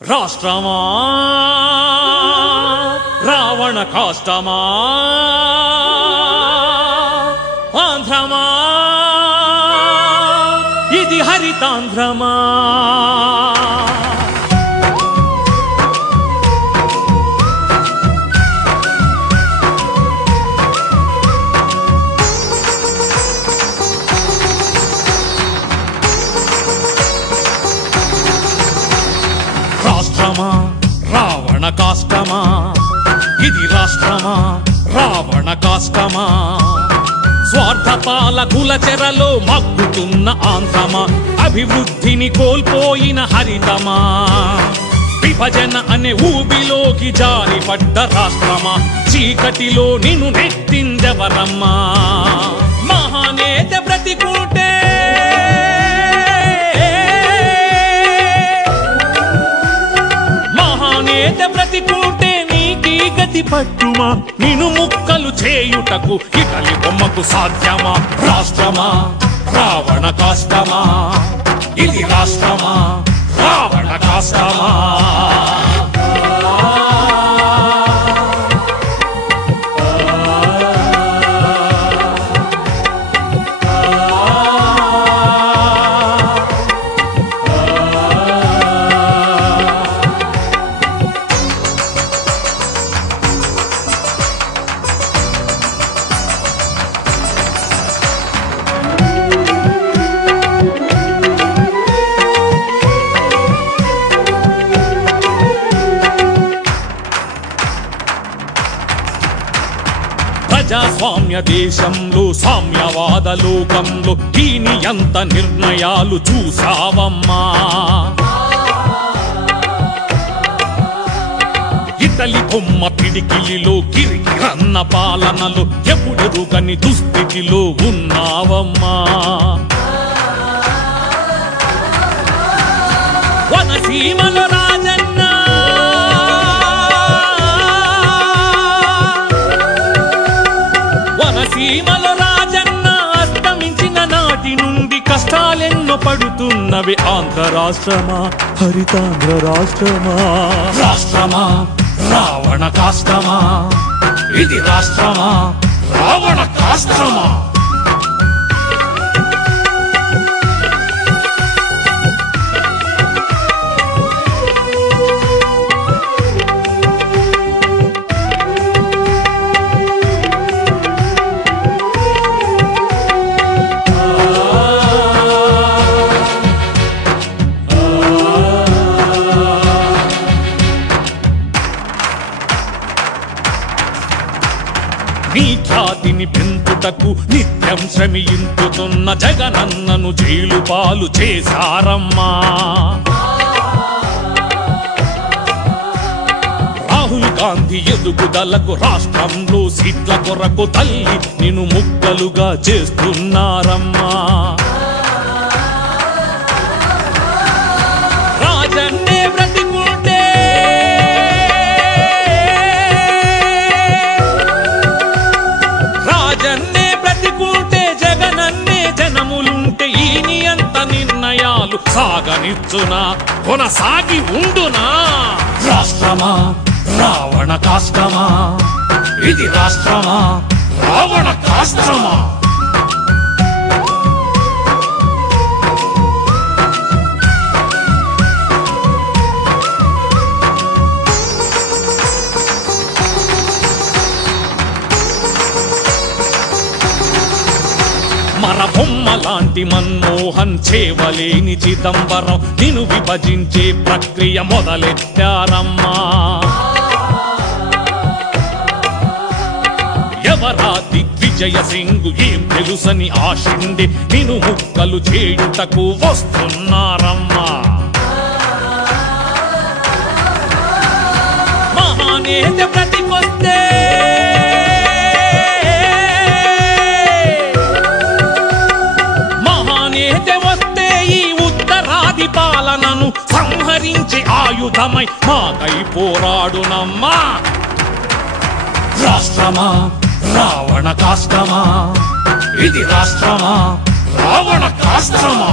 రాష్ట్రమా రావణ కాష్టమా ఆంధ్రమా ఇది హరితాంధ్రమా రాష్ట్రమా రావణ కాష్టమా ఇది రాష్ట్రమా రావణ కాష్టమా స్వార్థపాల కులచెరలో మగ్గుతున్న ఆంధ్రమా అభివృద్ధిని కోల్పోయిన హరితమా విభజన అనే ఊబిలోకి జారిపడ్డ రాష్ట్రమా చీకటిలో నిన్ను నెట్టిందెవరమ్మా మహానేత బ్రతికుంటే బ్రతికుంటే నీకీ గతి పట్టుమా నిన్ను ముక్కలు చేయుటకు ఇటలి బొమ్మకు సాధ్యమా రాష్ట్రమా రావణ కాష్టమా ఇది రాష్ట్రమా రావణ కాష్టమా ప్రజాస్వామ్య దేశంలో సామ్యవాద లోకంలో దీని ఎంత నిర్ణయాలు చూసావమ్మా ఇటలి బొమ్మ పిడికిలిలో కిరికిరన్న పాలనలో ఎప్పుడెరుగని దుస్థితిలో ఉన్నావమ్మా వనసీమల రాజన్న వనసీమల రాజన్న అస్తమించిన నాటి నుండి కష్టాలెన్నో పడుతున్నవి ఆంధ్ర రాష్ట్రమా హరితాంధ్ర రాష్ట్రమా రాష్ట్రమా రావణ కాష్టమా ఇది రాష్ట్రమా రావణ కాష్టమా నీ ఖ్యాతిని పెంపుటకు నిత్యం శ్రమించుతున్న జగనన్నను జైలు పాలు చేశారమ్మా రాహుల్ గాంధీ ఎదుగుదలకు రాష్ట్రంలో సీట్ల కొరకు తల్లి నిన్ను ముక్కలుగా చేస్తున్నారమ్మా రాజన్నే బ్రతికుంటే రాజన్నే బ్రతికుంటే జగనన్నే జనములుంటే ఈ నియంత నిర్ణయాలు సాగనిచ్చునా కొనసాగి ఉండునా రాష్ట్రమా రావణ కాష్టమా ఇది రాష్ట్రమా రావణ కాష్టమా మరబొమ్మ లాంటి మన్మోహన్ చేవలేని చిదంబరం నిన్ను విభజించే ప్రక్రియ మొదలెట్టారమ్మా ఎవరా దిగ్విజయ సింగ్ ఏం తెలుసని ఆశిండి నిన్ను ముక్కలు చేయుటకు వస్తున్నారమ్మా మహానేత బ్రతికొస్తే వస్తే ఈ ఉత్తరాది పాలనను సంహరించి ఆయుధమై మాకై పోరాడునమ్మా రాష్ట్రమా రావణ కాష్టమా ఇది రాష్ట్రమా రావణ కాష్టమా